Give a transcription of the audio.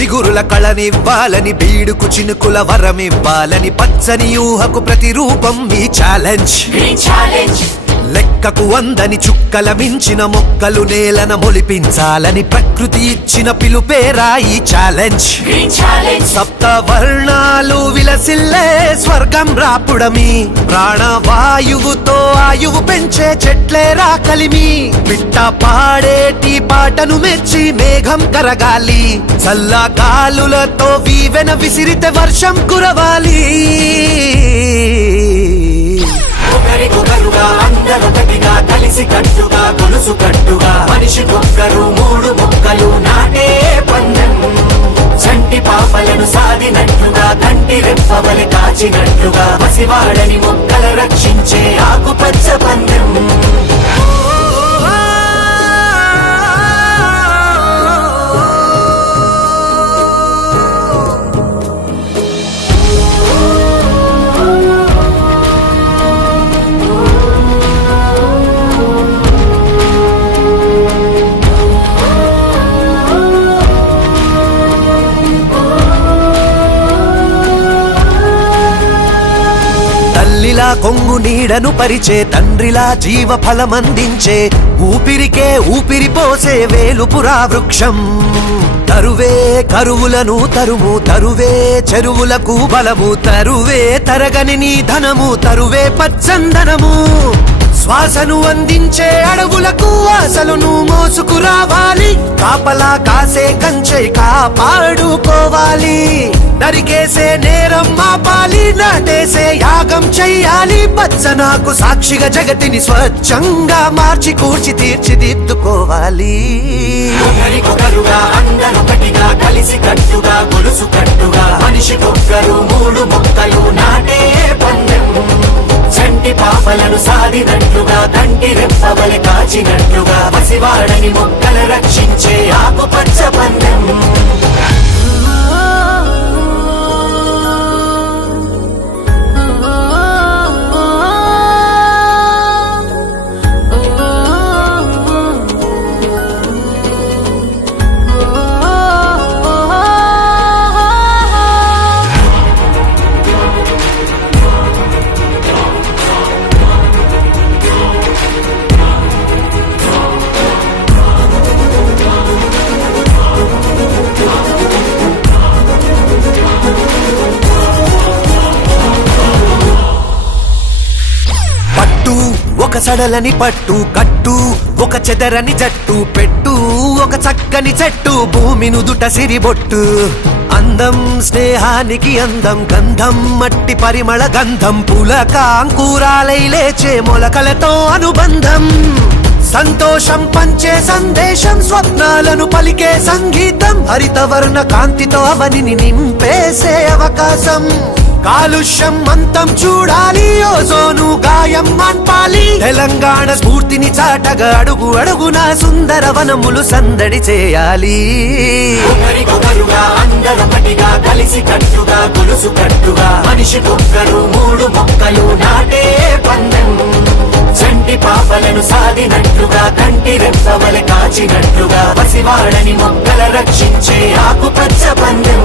చిగురుల కళనివ్వాలని బీడుకు చినుకుల వరమివ్వాలని పచ్చని ఊహకు ప్రతిరూపం ఈ ఛాలెంజ్. లెక్కకు అందని చుక్కల మించిన మొక్కలు నేలన మొలిపించాలని ప్రకృతి ఇచ్చిన పిలుపేరా ఈ ఛాలెంజ్. సప్త వర్ణాలు విలసిల్లే స్వర్గం రాపుడమి, ప్రాణవాయువుతో ఆయువు పెంచే చెట్లేరా కలిమి. పిట్ట పాడేటి పాటను మెచ్చి మేఘం కరగాలి, చల్ల గాలులతో వీవెన విసిరితే వర్షం కురవాలి. ఒకరికొకరుగా అందరొకటిగా కలిసి కట్టుగా గొలుసు కట్టుగా మనిషికొక్కరు మూడు మొక్కలు నాటే పందెం. చంటి పాపలను సాధినట్లుగా కంటి రెప్పవలి కాచినట్లుగా పసివాడని మొక్కల రక్షించే ఆకుపచ్చ పందెం. కొంగు నీడను పరిచే తండ్రిలా జీవ ఫలమందించే ఊపిరికే ఊపిరి పోసే వేలుపురా వృక్షం. తరువే కరువులను తరుము, తరువే చెరువులకు బలము, తరువే తరగని నీ ధనము, తరువే పచ్చందనము. శ్వాసను అందించే అడవులకు ఆశలను మోసుకురావాలి, కాపలా కాసే కంచె కాపాడుకోవాలి. నరికేసే నేరం మాపాలి, నాటేసే యాగం చెయ్యాలి. పచ్చనాకు సాక్షిగా జగతిని స్వచ్ఛంగా మార్చి కూర్చి తీర్చిదిద్దుకోవాలి. ఒకరికొకరుగా అందరొకటిగా కలిసి కట్టుగా గొలుసు కట్టుగా మనిషికొక్కరు మూడు మొక్కలు నాటే పందెం. చంటి పాపలను సాధినట్లుగా కంటి రెప్పవలి కాచినట్లుగా పసివాడని మొక్కల రక్షించే ఆకుపచ్చ పందెం. ఒక సడలని పట్టు కట్టు, ఒక చెదరని జట్టు పెట్టు, ఒక చక్కని చెట్టు భూమి నుదుట సిరిబొట్టు. అందం స్నేహానికి అందం, గంధం మట్టి పరిమళ గంధం, పులకాంకురాలై లేచే మొలకలతో అనుబంధం. సంతోషం పంచే సందేశం, స్వప్నాలను పలికే సంగీతం, హరితవర్ణ కాంతితో అవనిని నింపేసే అవకాశం. కాలుష్యం అంతం చూడాలి, ఓజోను గాయం మాన్పాలి. తెలంగాణ స్ఫూర్తిని చాటగా అడుగు అడుగున సుందర వనములు సందడి చేయాలి. ఒకరికొకరుగా అందరొకటిగా కలిసి కట్టుగా గొలుసు కట్టుగా మనిషికొక్కరు మూడు మొక్కలు నాటే పందెం. చంటి పాపలను సాధినట్లుగా కంటి రెప్పవలి కాచినట్లుగా పసివాడని మొక్కల రక్షించే ఆకుపచ్చ పందెం.